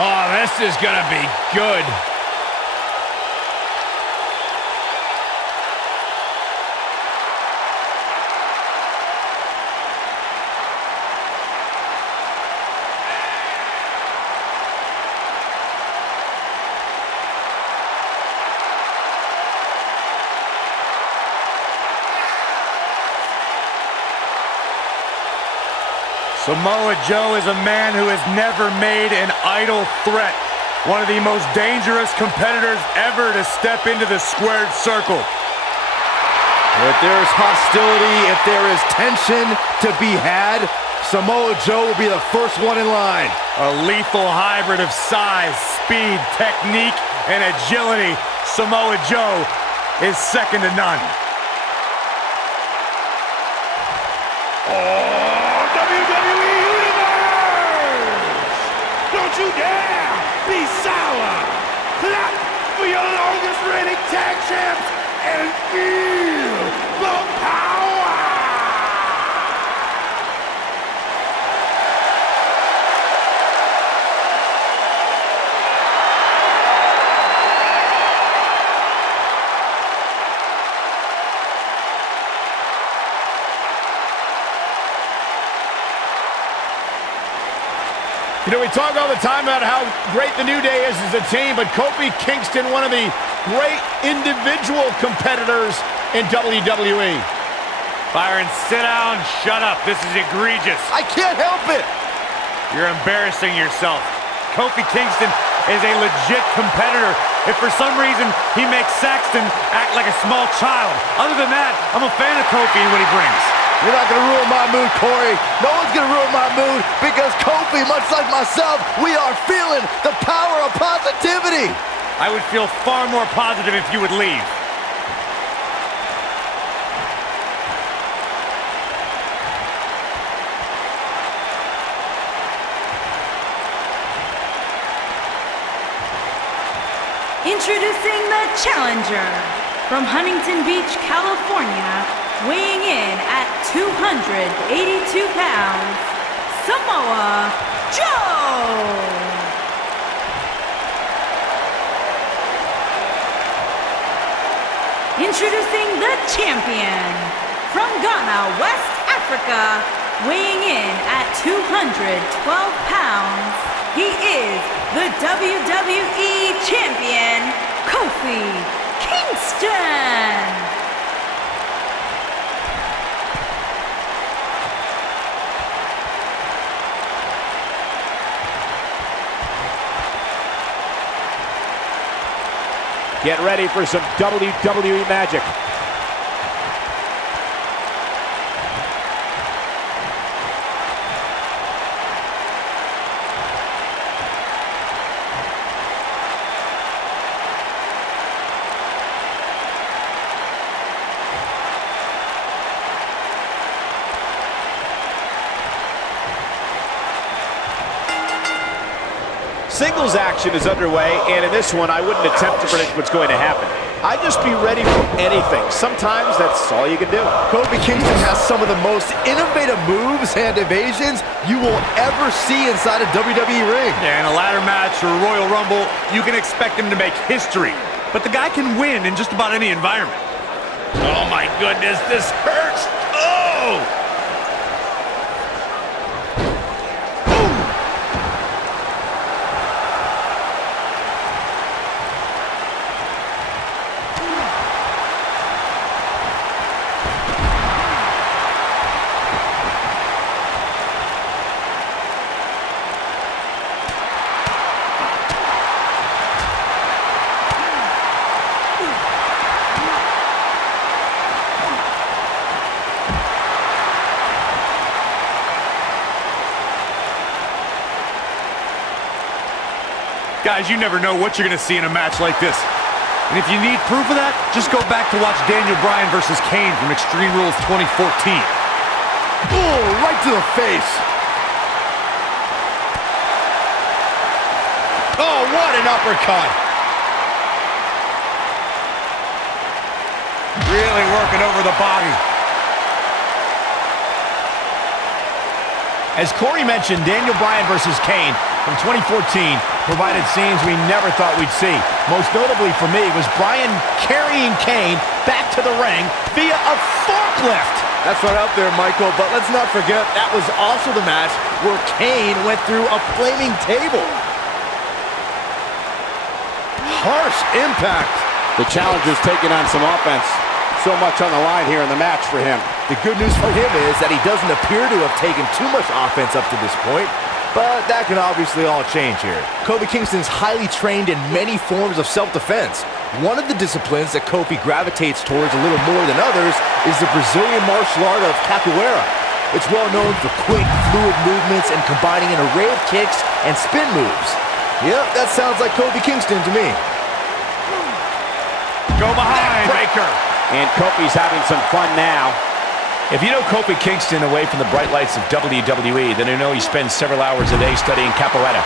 Oh, this is gonna be good. Samoa Joe is a man who has never made an idle threat. One of the most dangerous competitors ever to step into the squared circle. If there's hostility, if there is tension to be had, Samoa Joe will be the first one in line. A lethal hybrid of size, speed, technique, and agility. Samoa Joe is second to none. WWE Universe! Don't you dare be sour! Clap for your longest reigning tag champs and feel the power! You know, we talk all the time about how great the New Day is as a team, but Kofi Kingston, one of the great individual competitors in WWE. Byron, sit down, shut up. This is egregious. I can't help it. You're embarrassing yourself. Kofi Kingston is a legit competitor. If for some reason he makes Saxton act like a small child. Other than that, I'm a fan of Kofi and what he brings. You're not going to ruin my mood, Corey. No one's going to ruin my mood because Kofi, much like myself, we are feeling the power of positivity. I would feel far more positive if you would leave. Introducing the challenger from Huntington Beach, California, weighing in at 282 pounds, Samoa Joe! Introducing the champion from Ghana, West Africa, weighing in at 212 pounds, he is the WWE Champion, Kofi Kingston! Get ready for some WWE magic. Singles action is underway, and in this one, I wouldn't attempt to predict what's going to happen. I'd just be ready for anything. Sometimes that's all you can do. Kofi Kingston has some of the most innovative moves and evasions you will ever see inside a WWE ring. Yeah, in a ladder match or a Royal Rumble, you can expect him to make history. But the guy can win in just about any environment. Oh my goodness, this hurts! Oh! Guys, you never know what you're going to see in a match like this. And if you need proof of that, just go back to watch Daniel Bryan versus Kane from Extreme Rules 2014. Oh, right to the face. Oh, what an uppercut. Really working over the body. As Corey mentioned, Daniel Bryan versus Kane, from 2014 provided scenes we never thought we'd see. Most notably for me was Bryan carrying Kane back to the ring via a forklift. That's right up there, Michael, but let's not forget that was also the match where Kane went through a flaming table. Harsh impact. The challenger's taking on some offense. So much on the line here in the match for him. The good news for him is that he doesn't appear to have taken too much offense up to this point, but that can obviously all change here. Kofi Kingston's highly trained in many forms of self-defense. One of the disciplines that Kofi gravitates towards a little more than others is the Brazilian martial art of capoeira. It's well known for quick, fluid movements and combining an array of kicks and spin moves. Yep, that sounds like Kofi Kingston to me. Go behind. Breaker. And Kofi's having some fun now. If you know Kofi Kingston away from the bright lights of WWE, then you know he spends several hours a day studying capoeira.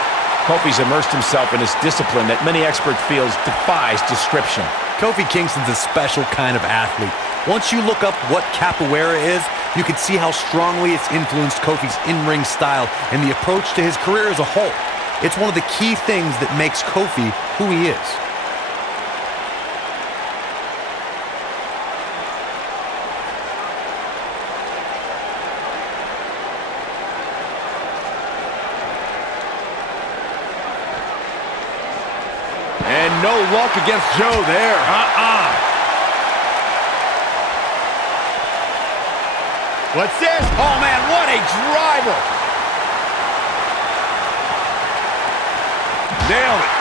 Kofi's immersed himself in this discipline that many experts feel defies description. Kofi Kingston's a special kind of athlete. Once you look up what capoeira is, you can see how strongly it's influenced Kofi's in-ring style and the approach to his career as a whole. It's one of the key things that makes Kofi who he is. And no luck against Joe there. What's this? Oh, man, what a driver. Nailed it.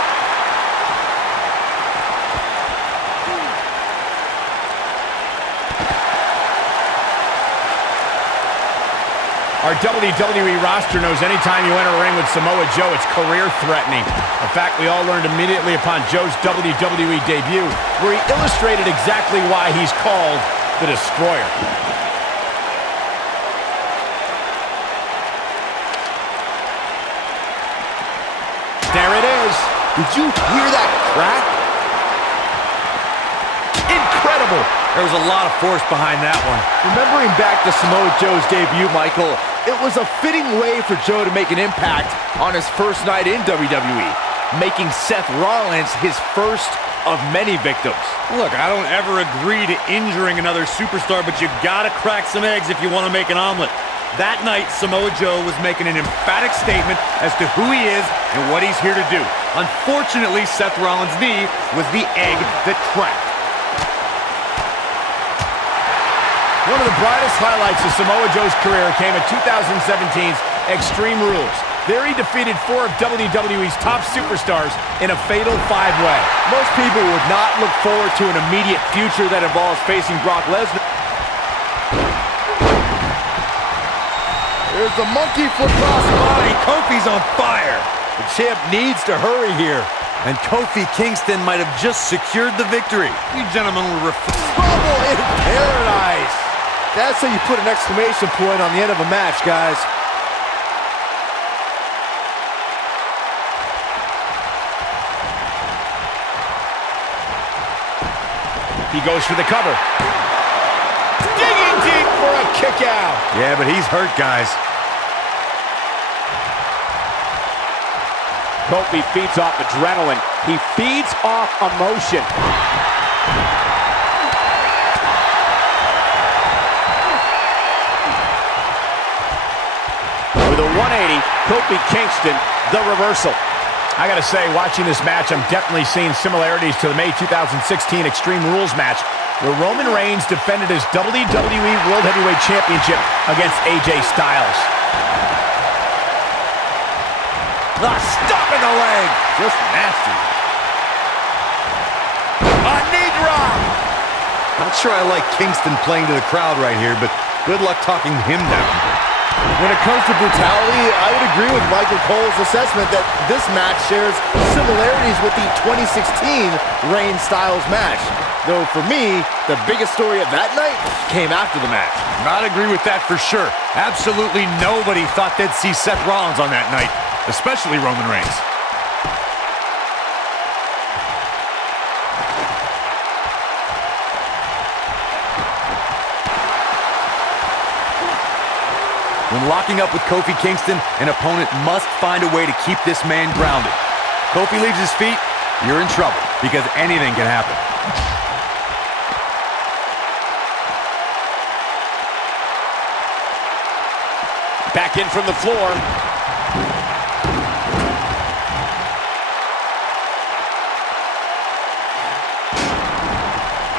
Our WWE roster knows anytime you enter a ring with Samoa Joe, it's career-threatening. In fact, we all learned immediately upon Joe's WWE debut, where he illustrated exactly why he's called the Destroyer. There it is. Did you hear that crack? Incredible. There was a lot of force behind that one. Remembering back to Samoa Joe's debut, Michael, it was a fitting way for Joe to make an impact on his first night in WWE, making Seth Rollins his first of many victims. Look, I don't ever agree to injuring another superstar, but you gotta crack some eggs if you want to make an omelet. That night, Samoa Joe was making an emphatic statement as to who he is and what he's here to do. Unfortunately, Seth Rollins' knee was the egg that cracked. One of the brightest highlights of Samoa Joe's career came at 2017's Extreme Rules. There he defeated 4 of WWE's top superstars in a fatal 5-way. Most people would not look forward to an immediate future that involves facing Brock Lesnar. There's the monkey flip crossbody. Kofi's on fire. The champ needs to hurry here. And Kofi Kingston might have just secured the victory. You gentlemen were Trouble in paradise. That's how you put an exclamation point on the end of a match, guys. He goes for the cover. Digging deep for a kick out. Yeah, but he's hurt, guys. Kofi feeds off adrenaline. He feeds off emotion. With a 180, Kofi Kingston, the reversal. I gotta say, watching this match, I'm definitely seeing similarities to the May 2016 Extreme Rules match, where Roman Reigns defended his WWE World Heavyweight Championship against AJ Styles. Stop in the leg. Just nasty. A knee drop. Not sure I like Kingston playing to the crowd right here, but good luck talking him down. When it comes to brutality, I would agree with Michael Cole's assessment that this match shares similarities with the 2016 Reigns-Styles match. Though for me, the biggest story of that night came after the match. I'd agree with that for sure. Absolutely nobody thought they'd see Seth Rollins on that night, especially Roman Reigns. When locking up with Kofi Kingston, an opponent must find a way to keep this man grounded. Kofi leaves his feet, you're in trouble, because anything can happen. Back in from the floor.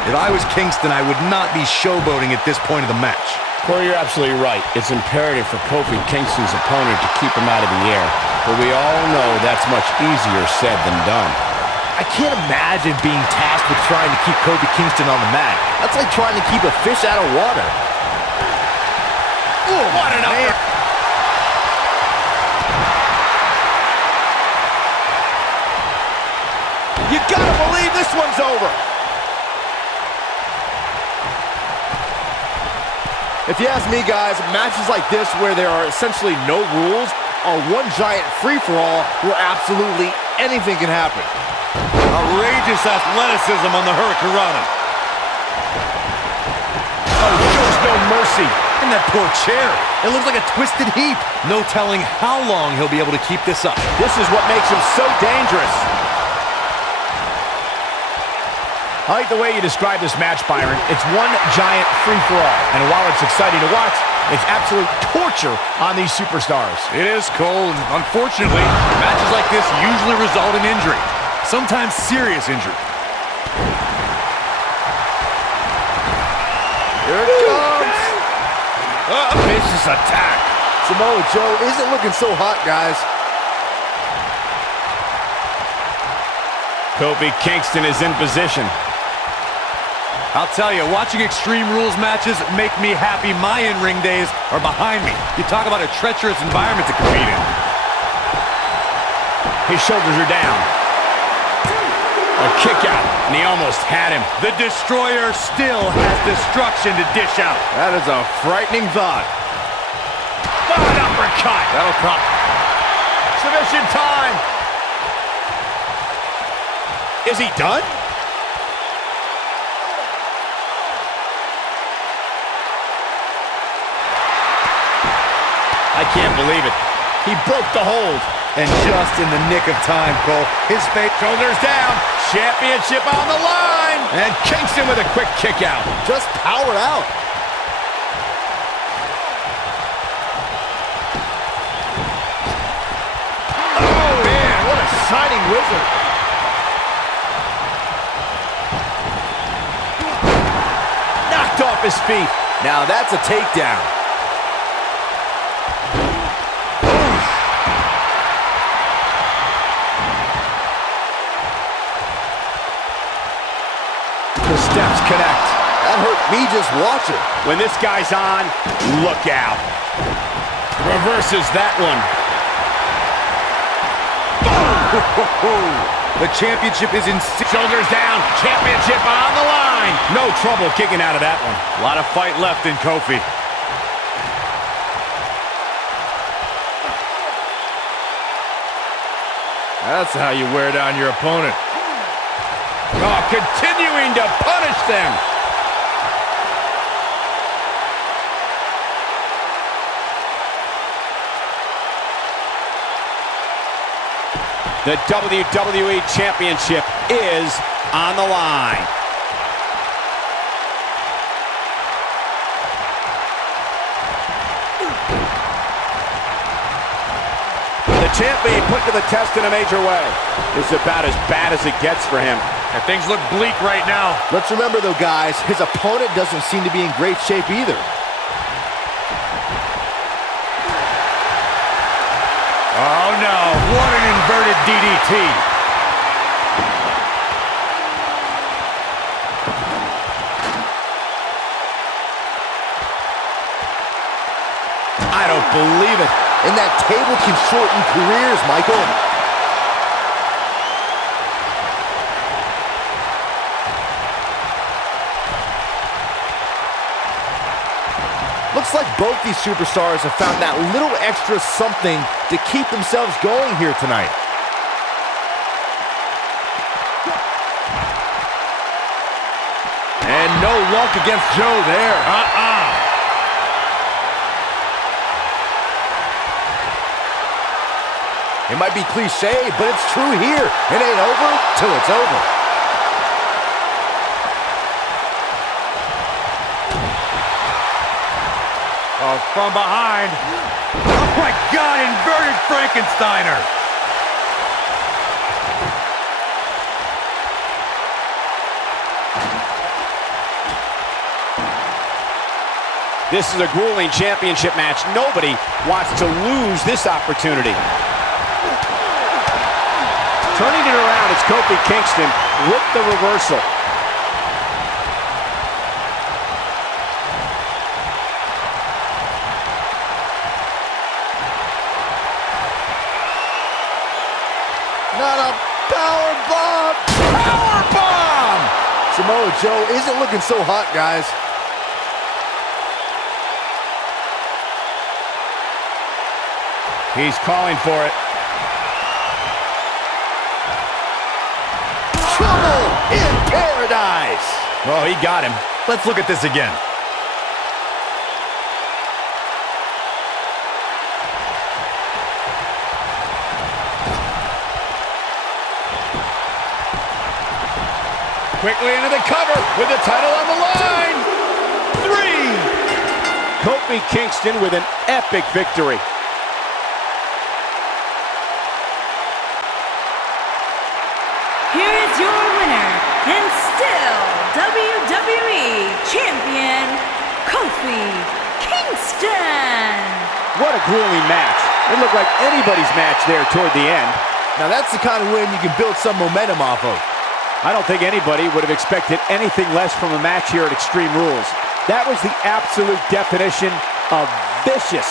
If I was Kingston, I would not be showboating at this point of the match. Corey, you're absolutely right. It's imperative for Kofi Kingston's opponent to keep him out of the air. But we all know that's much easier said than done. I can't imagine being tasked with trying to keep Kofi Kingston on the mat. That's like trying to keep a fish out of water. Ooh, what an upper. You gotta believe this one's over. If you ask me, guys, matches like this where there are essentially no rules are one giant free-for-all where absolutely anything can happen. Outrageous athleticism on the Hurricanrana. Oh, shows no mercy. And that poor chair. It looks like a twisted heap. No telling how long he'll be able to keep this up. This is what makes him so dangerous. I like the way you describe this match, Byron. It's one giant free-for-all. And while it's exciting to watch, it's absolute torture on these superstars. It is, Cole, and unfortunately, matches like this usually result in injury. Sometimes serious injury. Here it comes. Vicious attack. Samoa Joe isn't looking so hot, guys. Kofi Kingston is in position. I'll tell you, watching Extreme Rules matches make me happy my in-ring days are behind me. You talk about a treacherous environment to compete in. His shoulders are down. A kick out, and he almost had him. The Destroyer still has destruction to dish out. That is a frightening thought. An uppercut. That'll cut. Submission time. Is he done? I can't believe it. He broke the hold. And just in the nick of time, Cole. His face. Shoulders down. Championship on the line. And Kingston with a quick kick out. Just powered out. Oh, man, what a shining wizard. Knocked off his feet. Now that's a takedown. The steps connect. That hurt me just watching. When this guy's on, look out. Reverses that one. The championship is in. Shoulders down. Championship on the line. No trouble kicking out of that one. A lot of fight left in Kofi. That's how you wear down your opponent. Oh, continuing to punish them. The WWE Championship is on the line. The champ being put to the test in a major way. This is about as bad as it gets for him. And things look bleak right now. Let's remember, though, guys, his opponent doesn't seem to be in great shape either. Oh, no. What an inverted DDT. I don't believe it. And that table can shorten careers, Michael. Looks like both these superstars have found that little extra something to keep themselves going here tonight. And no luck against Joe there. It might be cliche, but it's true here. It ain't over till it's over. Oh, from behind. Oh my God, inverted Frankensteiner. This is a grueling championship match. Nobody wants to lose this opportunity. Turning it around, it's Kofi Kingston with the reversal. Not a power bomb. Power bomb! Samoa Joe isn't looking so hot, guys. He's calling for it. Trouble in paradise. Oh, he got him. Let's look at this again. Quickly into the cover with the title on the line. 3. Kofi Kingston with an epic victory. Here is your winner, and still WWE Champion, Kofi Kingston. What a grueling match. It looked like anybody's match there toward the end. Now that's the kind of win you can build some momentum off of. I don't think anybody would have expected anything less from a match here at Extreme Rules. That was the absolute definition of vicious.